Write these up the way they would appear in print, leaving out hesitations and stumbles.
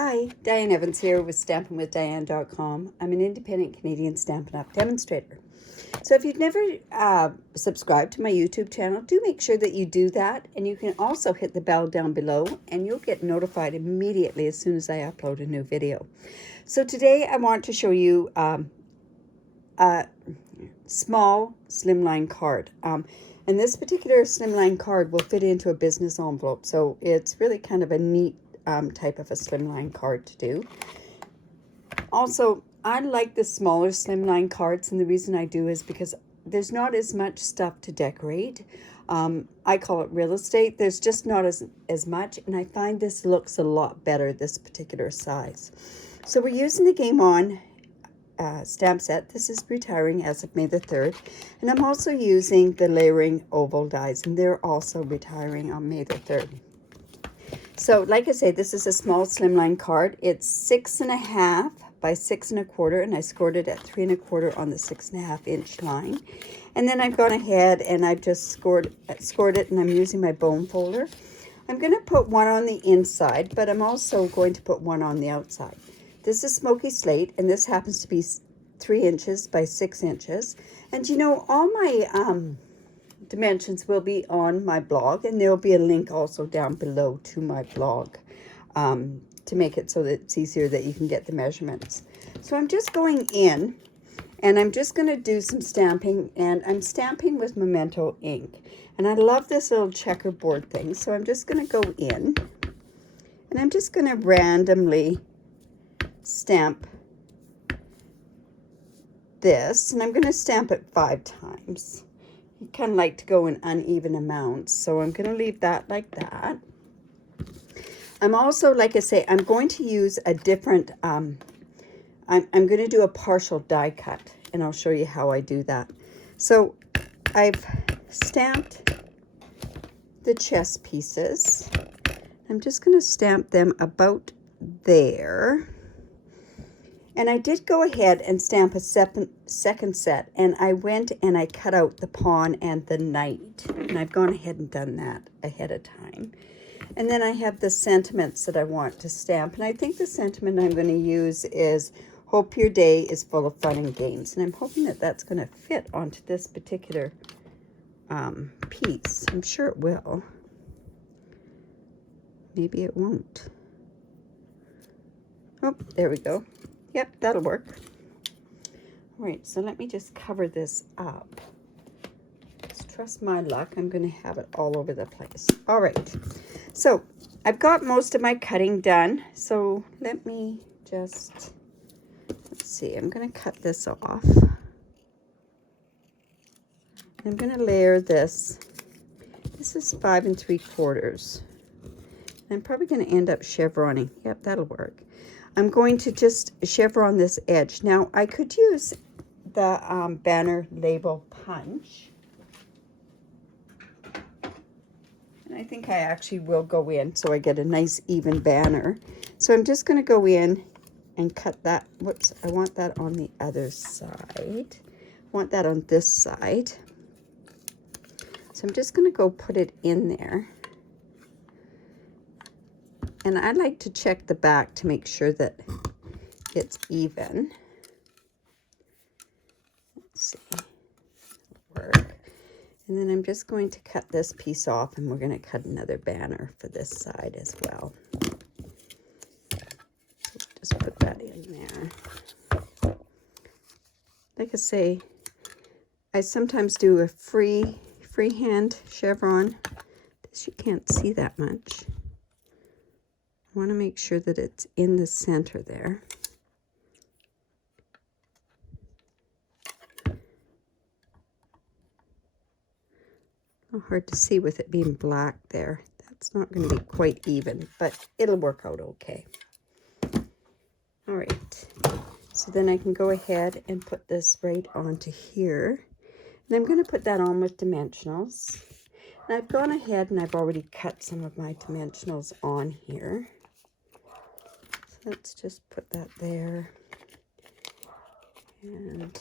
Hi, Diane Evans here with StampinWithDiane.com. I'm an independent Canadian Stampin' Up demonstrator. So if you've never subscribed to my YouTube channel, do make sure that you do that. And you can also hit the bell down below and you'll get notified immediately as soon as I upload a new video. So today I want to show you a small slimline card. And this particular slimline card will fit into a business envelope. So it's really kind of a neat type of a slimline card to do. Also, I like the smaller slimline cards, and the reason I do is because there's not as much stuff to decorate. I call it real estate. There's just not as much, and I find this looks a lot better, this particular size. So we're using the Game On stamp set. This is retiring as of May the 3rd, and I'm also using the layering oval dies, and they're also retiring on May the 3rd. So like I say, this is a small slimline card. It's 6.5 by 6 1/4, and I scored it at 3 1/4 on the 6.5 inch line. And then I've gone ahead and I've just scored it, and I'm using my bone folder. I'm going to put one on the inside, but I'm also going to put one on the outside. This is Smoky Slate, and this happens to be 3 inches by 6 inches. And you know, all my dimensions will be on my blog, and there will be a link also down below to my blog to make it so that it's easier that you can get the measurements. So I'm just going in and I'm just going to do some stamping, and I'm stamping with Memento ink, and I love this little checkerboard thing. So I'm just going to go in and I'm just going to randomly stamp this, and I'm going to stamp it 5 times. You kind of like to go in uneven amounts, so I'm going to leave that like that. I'm also, like I say, I'm going to use a different, I'm going to do a partial die cut, and I'll show you how I do that. So I've stamped the chest pieces. I'm just going to stamp them about there. And I did go ahead and stamp a second set, and I went and I cut out the pawn and the knight, and I've gone ahead and done that ahead of time. And then I have the sentiments that I want to stamp, and I think the sentiment I'm going to use is hope your day is full of fun and games, and I'm hoping that that's going to fit onto this particular piece. I'm sure it will. Maybe it won't. Oh, there we go. Yep, that'll work. All right, so let me just cover this up. Just trust my luck. I'm going to have it all over the place. All right, so I've got most of my cutting done. So let me just, let's see, I'm going to cut this off. I'm going to layer this. This is 5 3/4. I'm probably going to end up chevroning. Yep, that'll work. I'm going to just chevron this edge. Now, I could use the banner label punch. And I think I actually will go in so I get a nice even banner. So I'm just going to go in and cut that. Whoops, I want that on the other side. I want that on this side. So I'm just going to go put it in there. And I like to check the back to make sure that it's even. Let's see. Work. And then I'm just going to cut this piece off, and we're going to cut another banner for this side as well. So just put that in there. Like I say, I sometimes do a freehand chevron. This you can't see that much. I want to make sure that it's in the center there. Hard to see with it being black there. That's not going to be quite even, but it'll work out okay. All right. So then I can go ahead and put this right onto here. And I'm going to put that on with dimensionals. And I've gone ahead and I've already cut some of my dimensionals on here. Let's just put that there, and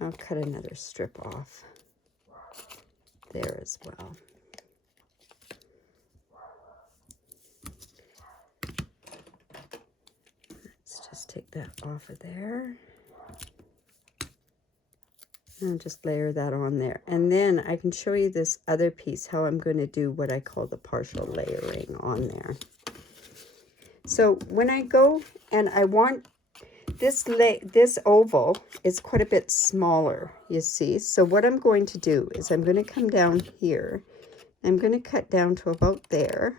I'll cut another strip off there as well. take that off of there. And just layer that on there. And then I can show you this other piece, how I'm going to do what I call the partial layering on there. So when I go and I want this oval is quite a bit smaller, you see. So what I'm going to do is I'm going to come down here. I'm going to cut down to about there.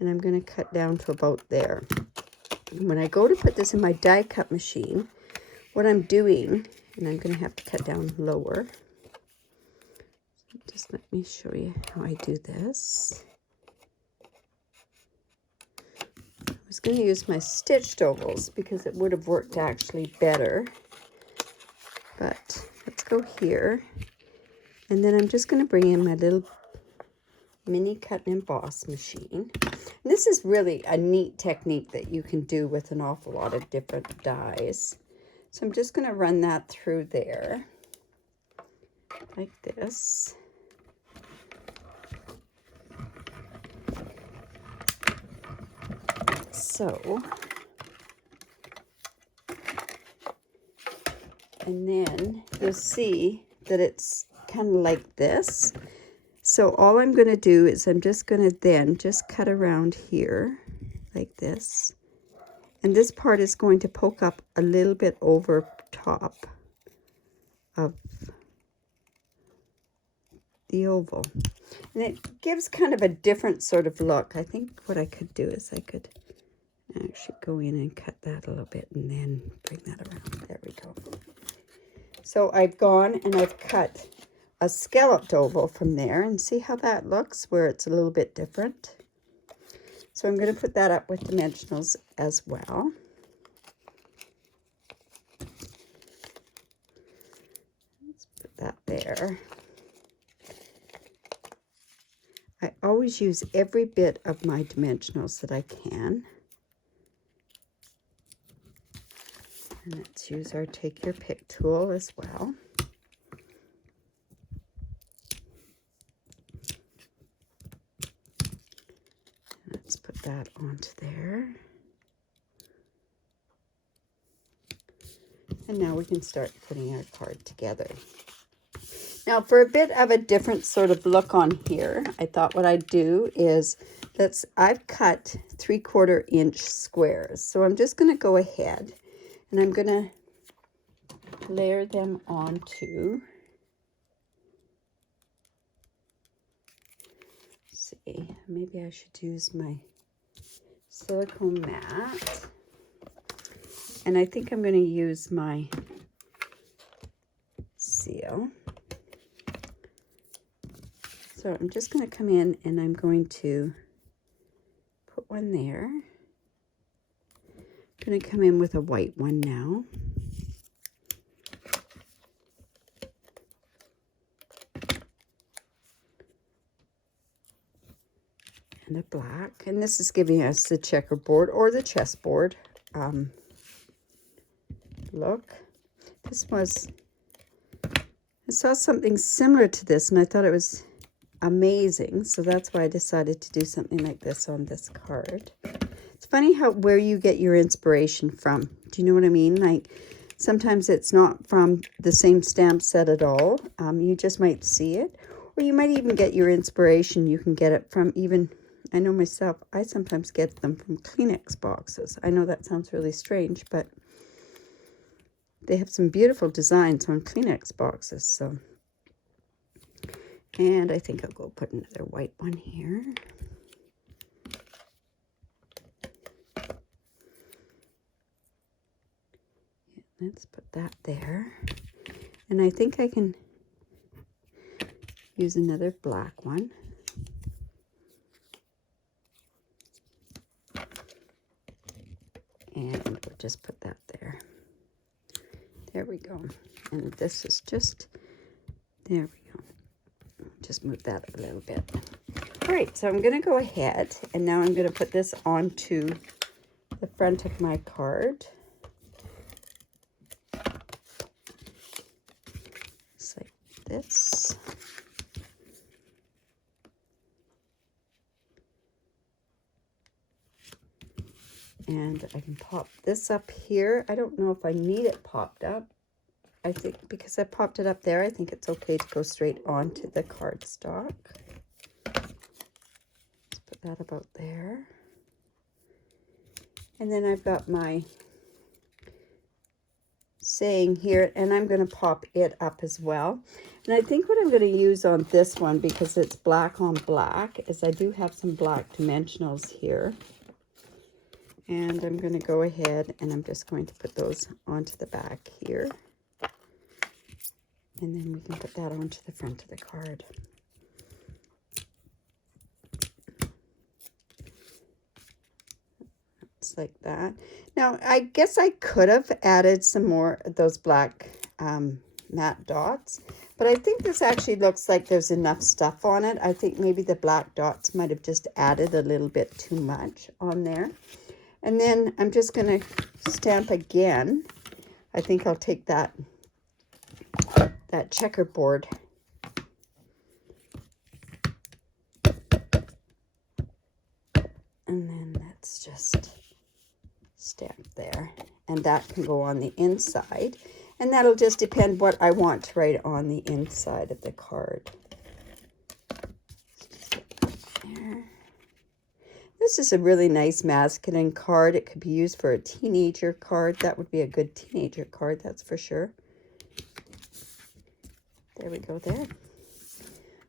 And I'm going to cut down to about there. And when I go to put this in my die cut machine, what I'm doing, and I'm going to have to cut down lower. Just let me show you how I do this. I was going to use my stitched ovals because it would have worked actually better. But let's go here. And then I'm just going to bring in my little mini cut and emboss machine. And this is really a neat technique that you can do with an awful lot of different dies. So I'm just going to run that through there like this. So, and then you'll see that it's kind of like this. So all I'm going to do is I'm just going to then just cut around here like this. And this part is going to poke up a little bit over top of the oval. And it gives kind of a different sort of look. I think what I could do is I could actually go in and cut that a little bit and then bring that around. There we go. So I've gone and I've cut a scalloped oval from there, and see how that looks where it's a little bit different. So I'm going to put that up with dimensionals as well. Let's put that there. I always use every bit of my dimensionals that I can. And let's use our Take Your Pick tool as well. Let's put that onto there. And now we can start putting our card together. Now for a bit of a different sort of look on here, I thought what I'd do is, I've cut 3/4 inch squares. So I'm just going to go ahead and I'm going to layer them onto, let's see, maybe I should use my silicone mat. And I think I'm going to use my seal. So I'm just going to come in and I'm going to put one there. I'm going to come in with a white one now. And a black. And this is giving us the checkerboard or the chessboard look. This was, I saw something similar to this and I thought it was amazing, so that's why I decided to do something like this on this card. It's funny where you get your inspiration from. Do you know what I mean? Like sometimes it's not from the same stamp set at all. You just might see it, or you might even get your inspiration. You can get it from even, I know myself, I sometimes get them from Kleenex boxes. I know that sounds really strange, but they have some beautiful designs on Kleenex boxes. So, and I think I'll go put another white one here. Yeah, let's put that there. And I think I can use another black one. And we'll just put that there. There we go. And this is just, there we go. Just move that a little bit. All right, so I'm going to go ahead and now I'm going to put this onto the front of my card. Just like this. And I can pop this up here. I don't know if I need it popped up. I think because I popped it up there, I think it's okay to go straight onto the cardstock. Let's put that about there. And then I've got my saying here, and I'm going to pop it up as well. And I think what I'm going to use on this one, because it's black on black, is I do have some black dimensionals here. And I'm going to go ahead and I'm just going to put those onto the back here. And then we can put that onto the front of the card. It's like that. Now, I guess I could have added some more of those black matte dots, but I think this actually looks like there's enough stuff on it. I think maybe the black dots might have just added a little bit too much on there. And then I'm just going to stamp again. I think I'll take that checkerboard and then let's just stamp there, and that can go on the inside, and that'll just depend what I want to write on the inside of the card. There. This is a really nice masculine card. It could be used for a teenager card. That would be a good teenager card, that's for sure. There we go there.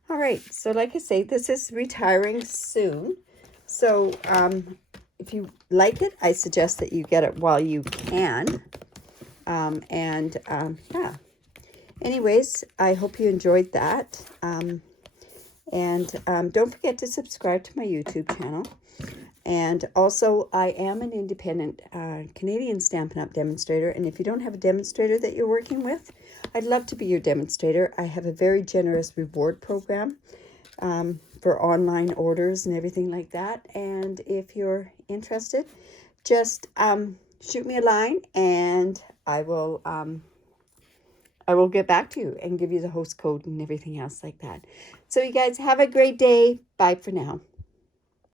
All right, so like I say, this is retiring soon. So if you like it, I suggest that you get it while you can. Yeah. Anyways, I hope you enjoyed that. Don't forget to subscribe to my YouTube channel. And also, I am an independent Canadian Stampin' Up demonstrator. And if you don't have a demonstrator that you're working with, I'd love to be your demonstrator. I have a very generous reward program for online orders and everything like that. And if you're interested, just shoot me a line, and I will get back to you and give you the host code and everything else like that. So you guys have a great day. Bye for now.